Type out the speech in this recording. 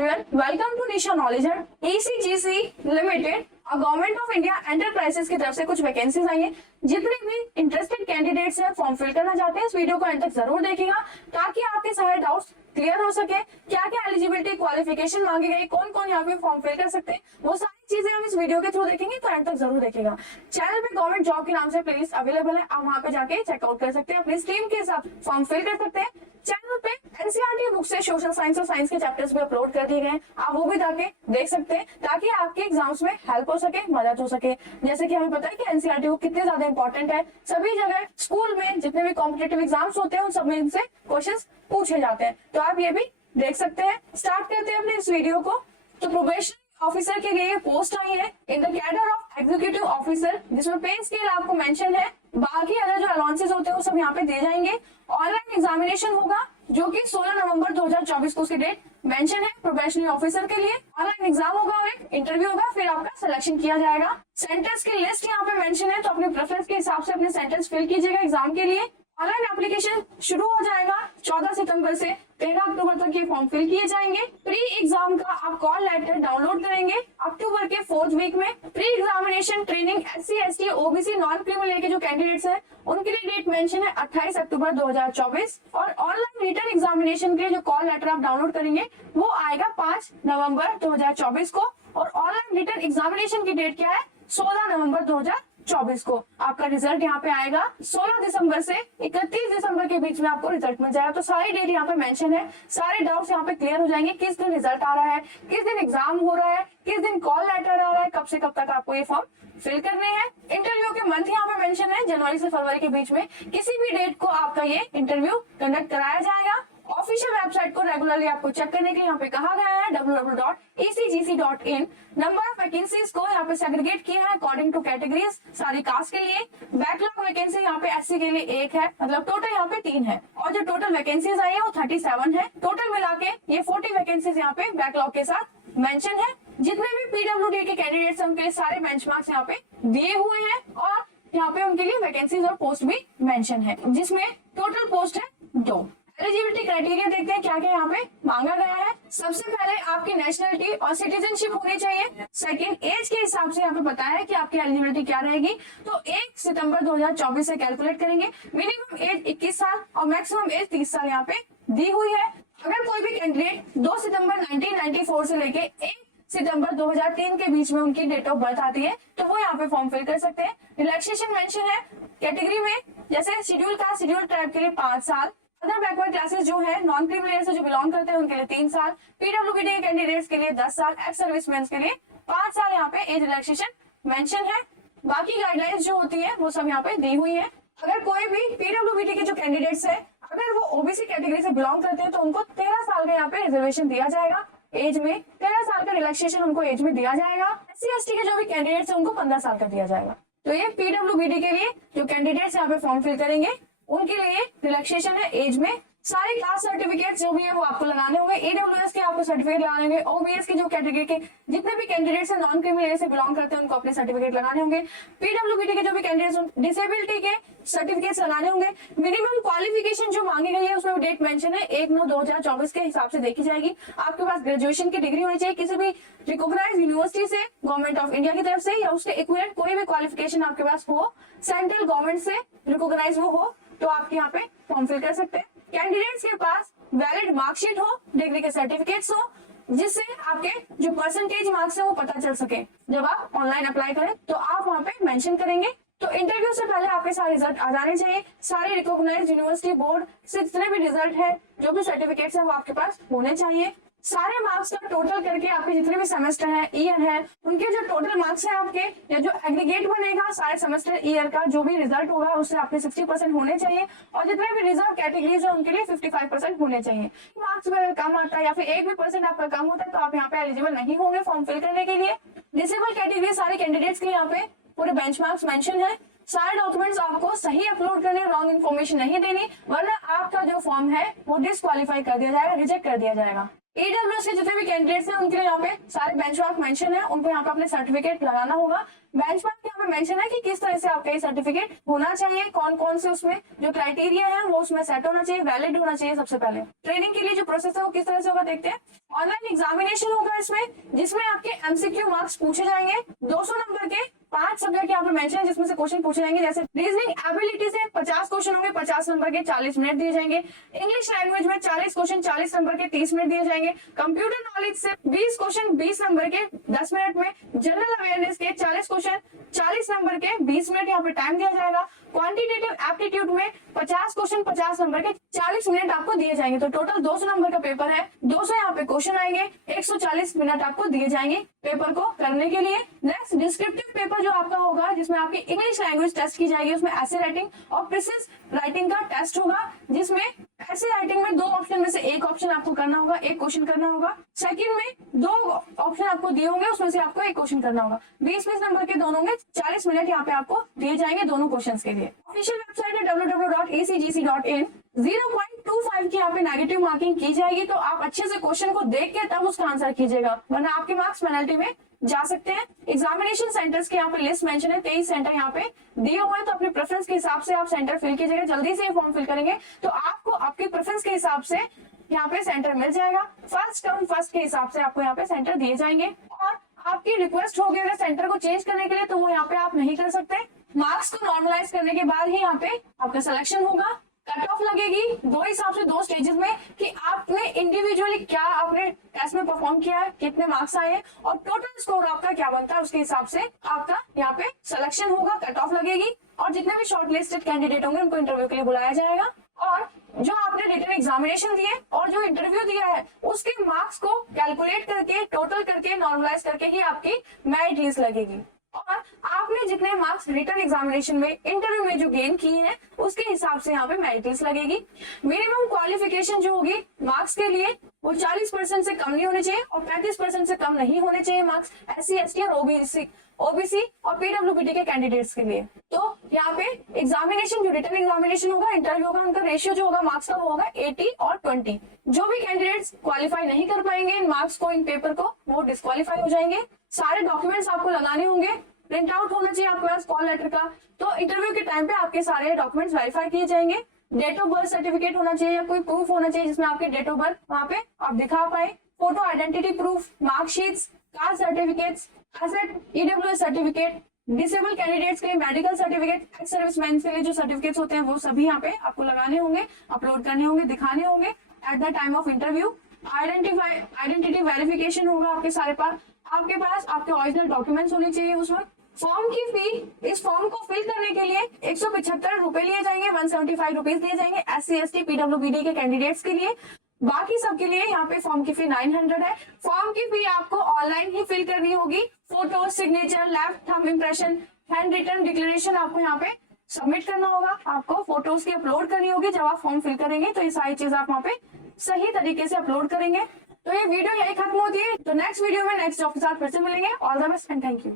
everyone, welcome to Nisha Knowledge Hub. ECGC Limited government of India enterprises की तरफ से कुछ वैकेंसीज आई हैं। जितने भी इंटरेस्टेड कैंडिडेट्स हैं फॉर्म फिल करना चाहते हैं इस वीडियो को एंड तक जरूर देखिएगा ताकि आपके सारे डाउट्स क्लियर हो सके। क्या क्या एलिजिबिलिटी क्वालिफिकेशन मांगी गई, कौन कौन यहाँ पे फॉर्म फिल कर सकते हैं, वो सारी चीजें हम इस वीडियो के थ्रू देखेंगे, तो एंड तक जरूर देखिएगा। चैनल पे गवर्नमेंट जॉब के नाम से प्लेलिस्ट अवेलेबल है, आप वहाँ पे जाके चेकआउट कर सकते हैं, अपनी स्ट्रीम के हिसाब फॉर्म फिल कर सकते हैं। चैनल पे एनसीईआरटी बुक से सोशल साइंस और साइंस के चैप्टर्स भी अपलोड कर दिए गए हैं, आप वो भी जाके देख सकते हैं ताकि आपके एग्जाम्स में हेल्प हो सके, मदद हो सके। जैसे कि हमें पता है कि एनसीईआरटी बुक कितने ज्यादा इंपॉर्टेंट है, सभी जगह स्कूल में जितने भी कॉम्पिटेटिव एग्जाम्स होते हैं उन सब में इनसे क्वेश्चंस पूछे जाते हैं, तो आप ये भी देख सकते हैं। स्टार्ट करते हैं अपने इस वीडियो को। तो प्रोबेशनरी ऑफिसर के लिए पोस्ट आई है in the cadre of executive officer, जिसमें पे स्केल आपको मेंशन है, बाकी अदर जो अलाउंसेस होते हैं वो सब यहाँ पे दिए जाएंगे। ऑनलाइन एग्जामिनेशन होगा जो कि 16 नवंबर 2024 को उसकी डेट मेंशन है। प्रोबेशनरी ऑफिसर के लिए ऑनलाइन एग्जाम होगा, एक इंटरव्यू होगा, फिर आपका सिलेक्शन किया जाएगा। सेंटर्स की लिस्ट यहाँ पे मेंशन है, तो अपने प्रेफरेंस के हिसाब से अपने सेंटर्स फिल कीजिएगा एग्जाम के लिए। ऑनलाइन एप्लीकेशन शुरू हो जाएगा 14 सितंबर से 13 अक्टूबर तक ये फॉर्म फिल किए जाएंगे। प्री एग्जाम का आप कॉल लेटर डाउनलोड करेंगे अक्टूबर के 4th वीक में। Pre examination training SC ST OBC non criminal के जो कैंडिडेट्स हैं उनके लिए डेट मेंशन है 28 अक्टूबर 2024। और ऑनलाइन रिटन एग्जामिनेशन के लिए जो कॉल लेटर आप डाउनलोड करेंगे वो आएगा 5 नवंबर 2024 को। और ऑनलाइन रिटन एग्जामिनेशन की डेट क्या है, 16 नवंबर 2024 को। आपका रिजल्ट यहाँ पे आएगा 16 दिसंबर से 31 दिसंबर के बीच में आपको रिजल्ट मिल जाएगा। तो सारी डेट यहाँ पे मेंशन है, सारे डाउट्स यहाँ पे क्लियर हो जाएंगे, किस दिन रिजल्ट आ रहा है, किस दिन एग्जाम हो रहा है, किस दिन कॉल लेटर आ रहा है, कब से कब तक आपको ये फॉर्म फिल करने हैं। इंटरव्यू के मंथ यहाँ पे मेंशन है, जनवरी से फरवरी के बीच में किसी भी डेट को आपका ये इंटरव्यू कंडक्ट कराया जाएगा। ऑफिशियल वेबसाइट को रेगुलरली आपको चेक करने के लिए यहाँ पे कहा गया है www.ecgc.in। नंबर ऑफ वैकेंसीज को यहाँ पे सेग्रीगेट किया है अकॉर्डिंग टू कैटेगरीज, सारी कास्ट के लिए। बैकलॉग वैकेंसी यहाँ पे SC के लिए 1 है, मतलब टोटल यहाँ पे 3 है। और जो टोटल वैकेंसीज आई है वो 37 है। टोटल मिला के ये 40 वैकेंसीज यहाँ पे बैकलॉग के साथ मेंशन है। जितने भी PWD के कैंडिडेट्स हैं उनके लिए सारे बेंचमार्क्स यहाँ पे दिए हुए हैं और यहाँ पे उनके लिए वैकेंसीज और पोस्ट भी मेंशन है, जिसमें टोटल पोस्ट है 2। एलिजिबिलिटी क्राइटेरिया देखते हैं क्या क्या यहाँ पे मांगा गया है। सबसे पहले आपकी नेशनलिटी और सिटीजनशिप होनी चाहिए। सेकंड, एज के हिसाब से यहाँ पे बताया है कि आपकी एलिजिबिलिटी क्या रहेगी, तो 1 सितंबर 2024 से कैलकुलेट करेंगे। मिनिमम एज 21 साल और मैक्सिमम एज 30 साल यहाँ पे दी हुई है। अगर कोई भी कैंडिडेट 2 सितंबर 1994 से लेके 1 सितंबर 2003 के बीच में उनकी डेट ऑफ बर्थ आती है तो वो यहाँ पे फॉर्म फिल कर सकते हैं। रिलैक्सेशन मेंशन है कैटेगरी में, जैसे शेड्यूल कास्ट शेड्यूल ट्राइब के लिए 5 साल, अदर बैकवर्ड क्लासेस जो है नॉन क्रिमिनल से जो बिलोंग करते हैं उनके लिए 3 साल, PWD के कैंडिडेट्स के लिए 10 साल, एक्स सर्विसमैन के लिए 5 साल यहाँ पे एज रिलैक्सेशन मेंशन है। बाकी गाइडलाइंस जो होती है वो सब यहाँ पे दी हुई है। अगर कोई भी PWD के जो कैंडिडेट्स है अगर वो OBC कैटेगरी से बिलोंग करते हैं तो उनको 13 साल का यहाँ पे रिजर्वेशन दिया जाएगा, एज में 13 साल का रिलैक्सेशन उनको एज में दिया जाएगा। SC ST के जो भी कैंडिडेट्स है उनको 15 साल का दिया जाएगा। तो ये PWD के लिए जो कैंडिडेट्स यहाँ पे फॉर्म फिल करेंगे उनके लिए रिलैक्सेशन है एज में। सारे क्लास सर्टिफिकेट जो भी है वो आपको लगाने होंगे। AWS के आपको सर्टिफिकेट लगाने होंगे। OBS के जो कैटेगरी के जितने भी कैंडिडेट्स नॉन क्रिमिनल से बिलोंग करते हैं उनको अपने सर्टिफिकेट लगाने होंगे। PWD के जो भी कैंडिडेट्स डिसेबिलिटी के सर्टिफिकेट्स लगाने होंगे। मिनिमम क्वालिफिकेशन जो मांगी गई है उसमें डेट मेंशन है 1/9/2024 के हिसाब से देखी जाएगी। आपके पास ग्रेजुएशन की डिग्री होनी चाहिए किसी भी रिकॉग्नाइज्ड यूनिवर्सिटी से, गवर्नमेंट ऑफ इंडिया की तरफ से, या उसके इक्विवेलेंट कोई भी क्वालिफिकेशन आपके पास हो, सेंट्रल गवर्नमेंट से रिकॉग्नाइज हो तो आप यहाँ पे फॉर्म फिल कर सकते हैं। कैंडिडेट्स के पास वैलिड मार्कशीट हो, डिग्री के सर्टिफिकेट्स हो, जिससे आपके जो परसेंटेज मार्क्स है वो पता चल सके। जब आप ऑनलाइन अप्लाई करें तो आप वहाँ पे मेंशन करेंगे। तो इंटरव्यू से पहले आपके सारे रिजल्ट आ जाने चाहिए। सारे रिकॉग्नाइज्ड यूनिवर्सिटी बोर्ड से जितने भी रिजल्ट है, जो भी सर्टिफिकेट्स है वो आपके पास होने चाहिए। सारे मार्क्स का टोटल करके आपके जितने भी सेमेस्टर है, ईयर है, उनके जो टोटल मार्क्स है आपके, या जो एग्रीगेट बनेगा सारे सेमेस्टर ईयर का जो भी रिजल्ट होगा उससे आपके 60% होने चाहिए। और जितने भी रिजर्व कैटेगरीज है उनके लिए 55% होने चाहिए। मार्क्स अगर कम आता है या फिर 1 भी % आपका कम होता है तो आप यहाँ पे एलिजिबल नहीं होंगे फॉर्म फिल करने के लिए। डिसेबल कैटेगरी सारे कैंडिडेट्स के लिए यहाँ पे पूरे बेंचमार्क्स मेंशन है। सारे डॉक्यूमेंट्स आपको सही अपलोड करने, रॉन्ग इन्फॉर्मेशन नहीं देनी, वरना आपका जो फॉर्म है वो डिस्क्वालीफाई कर दिया जाएगा, रिजेक्ट कर दिया जाएगा। AWS के जितने भी कैंडिडेट्स हैं उनके लिए यहाँ पे सारे बेंचमार्क मेंशन है, उनको यहाँ पे अपने सर्टिफिकेट लगाना होगा। बेंचमार्क यहाँ पे मेंशन है कि किस तरह से आपका ये सर्टिफिकेट होना चाहिए, कौन कौन से उसमें जो क्राइटेरिया है वो उसमें सेट होना चाहिए, वैलिड होना चाहिए। सबसे पहले ट्रेनिंग के लिए जो प्रोसेस है वो किस तरह से होगा देखते हैं। ऑनलाइन एग्जामिनेशन होगा इसमें, जिसमें आपके एमसीक्यू मार्क्स पूछे जाएंगे 200 नंबर के। 5 सब्जेक्ट यहाँ पे मेंशन है जिसमें से क्वेश्चन पूछे जाएंगे। जैसे रीजनिंग एबिलिटी से 50 क्वेश्चन होंगे, 50 नंबर के 40 मिनट दिए जाएंगे। इंग्लिश लैंग्वेज में 40 क्वेश्चन 40 नंबर के 30 मिनट दिए जाएंगे। कंप्यूटर नॉलेज से 20 क्वेश्चन 20 नंबर के 10 मिनट में। जनरल अवेयरनेस के 40 क्वेश्चन 40 नंबर के 20 मिनट यहाँ पे टाइम दिया जाएगा। क्वांटिटेटिव एप्टीट्यूड में 50 क्वेश्चन 50 नंबर के 40 मिनट आपको दिए जाएंगे। तो टोटल 200 नंबर का पेपर है, 200 यहाँ पे क्वेश्चन आएंगे, 140 मिनट आपको दिए जाएंगे पेपर को करने के लिए। नेक्स्ट डिस्क्रिप्टिव पेपर जो आपका होगा, जिसमें आपकी इंग्लिश लैंग्वेज टेस्ट की जाएगी, उसमें ऐसे राइटिंग और प्रिसिज राइटिंग का टेस्ट होगा, जिसमें ऐसे राइटिंग में 2 ऑप्शन में से एक ऑप्शन आपको करना होगा, एक क्वेश्चन करना होगा। सेकंड में 2 ऑप्शन आपको दिए होंगे, उसमें से आपको एक क्वेश्चन करना होगा। 20-20 नंबर के दोनों होंगे, 40 मिनट यहाँ पे आपको दिए जाएंगे दोनों क्वेश्चन के लिए। ऑफिशियल वेबसाइट है www.acgc.in। 0.25 की यहाँ पे नेगेटिव मार्किंग की जाएगी, तो आप अच्छे से क्वेश्चन को देख के तब उसका आंसर कीजिएगा, वरना आपके मार्क्स पेनल्टी में जा सकते हैं। एग्जामिनेशन सेंटर्स के यहाँ पे लिस्ट मेंशन है, 23 सेंटर यहाँ पे दिए हुए हैं, तो अपने प्रेफरेंस के हिसाब से आप सेंटर फिल कीजिएगा। जल्दी से ये फॉर्म फिल करेंगे तो आपको आपके प्रेफरेंस के हिसाब से यहाँ पे सेंटर मिल जाएगा। फर्स्ट टर्म फर्स्ट के हिसाब से आपको यहाँ पे सेंटर दिए जाएंगे, और आपकी रिक्वेस्ट होगी अगर सेंटर को चेंज करने के लिए, तो वो यहाँ पे आप नहीं कर सकते। मार्क्स को नॉर्मलाइज करने के बाद ही यहाँ पे आपका सिलेक्शन होगा। कट ऑफ लगेगी 2 हिसाब से 2 स्टेजेस में, कि आपने इंडिविजुअली क्या आपने टेस्ट में परफॉर्म किया है, कितने मार्क्स आए और टोटल स्कोर आपका क्या बनता है, उसके हिसाब से आपका यहाँ पे सिलेक्शन होगा। कट ऑफ लगेगी और जितने भी शॉर्टलिस्टेड कैंडिडेट होंगे उनको इंटरव्यू के लिए बुलाया जाएगा, और जो आपने रिटन एग्जामिनेशन दिए और जो इंटरव्यू दिया है उसके मार्क्स को कैलकुलेट करके टोटल करके नॉर्मलाइज करके ही आपकी मेरिट लिस्ट लगेगी। और आपने जितने मार्क्स रिटन एग्जामिनेशन में इंटरव्यू में जो गेन किए हैं उसके हिसाब से यहाँ पे मेरिट लिस्ट लगेगी। मिनिमम क्वालिफिकेशन जो होगी मार्क्स के लिए वो 40% से कम नहीं होने चाहिए और 35% से कम नहीं होने चाहिए मार्क्स SC ST और ओबीसी और PWBD के कैंडिडेट्स के लिए। तो यहाँ पे एग्जामिनेशन जो रिटन एग्जामिनेशन होगा, इंटरव्यू होगा, उनका रेशियो जो होगा मार्क्स का वो होगा 80 और 20। जो भी कैंडिडेट्स क्वालिफाई नहीं कर पाएंगे इन मार्क्स को, इन पेपर को, वो डिस्क्वालीफाई हो जाएंगे। सारे डॉक्यूमेंट्स आपको लगाने होंगे, प्रिंट आउट होना चाहिए आपके पास कॉल लेटर का। तो इंटरव्यू के टाइम पे आपके सारे डॉक्यूमेंट्स वेरीफाई किए जाएंगे। डेट ऑफ बर्थ सर्टिफिकेट होना चाहिए या कोई प्रूफ होना चाहिए जिसमें आपके डेट ऑफ बर्थ वहाँ पे आप दिखा पाए। Photo identity proof, marksheets, caste certificates, asset EWS certificate, disable candidates के लिए मेडिकल सर्टिफिकेट, एक्स सर्विसमैन के लिए जो सर्टिफिकेट्स होते हैं वो सभी यहाँ पे आपको लगाने होंगे, अपलोड करने होंगे, दिखाने होंगे at the time of interview. Identity verification होगा आपके सारे पास, आपके पास आपके ओरिजिनल डॉक्यूमेंट्स होने चाहिए उस वक्त। फॉर्म की फी, इस फॉर्म को फिल करने के लिए 175 रुपए लिए जाएंगे, 175 रुपीज दिए जाएंगे SC ST PWBD के कैंडिडेट्स के लिए। बाकी सबके लिए यहाँ पे फॉर्म की फी 900 है। फॉर्म की फी आपको ऑनलाइन ही फिल करनी होगी। Photo, signature, left thumb impression, hand written declaration आपको यहाँ पे सबमिट करना होगा। आपको फोटोज की अपलोड करनी होगी जब आप फॉर्म फिल करेंगे, तो ये सारी चीज आप वहाँ पे सही तरीके से अपलोड करेंगे। तो ये वीडियो यही खत्म होती है, तो नेक्स्ट वीडियो में नेक्स्ट जॉब के साथ फिर से मिलेंगे। All the best and thank you.